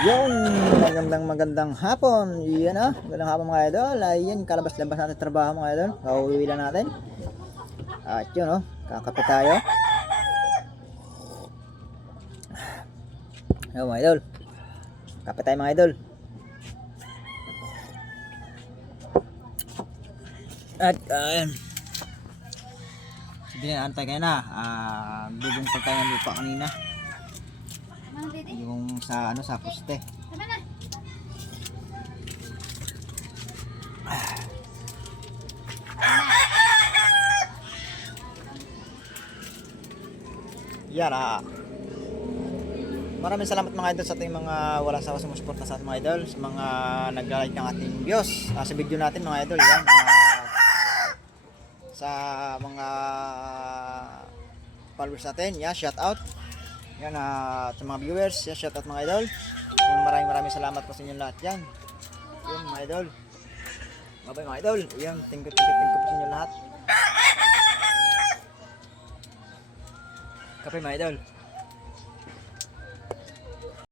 Yung magandang hapon. Yan magandang hapon mga idol. Ayan, kalabas-labas natin trabaho mga idol. Kauwi lang natin. At yun kakape tayo. Yo mga idol. Kape tayo mga idol. At ayan. Sige na, antay kayo na. Bubungtag tayo ng lupa kanina. Yung sa sa poste. Yan maraming salamat mga idol sa ating mga walang sawa sumusuporta sa ating mga idol, sa mga nag-like ng ating videos, sa video natin mga idol. Yan sa mga followers natin, yan, shout out. Yan sa mga viewers, yan, shout out mga idol. Maraming salamat po sa inyo lahat yan. Yan mga idol. Bye mga idol. Yan, thank you po sa inyo lahat. Kape mga idol.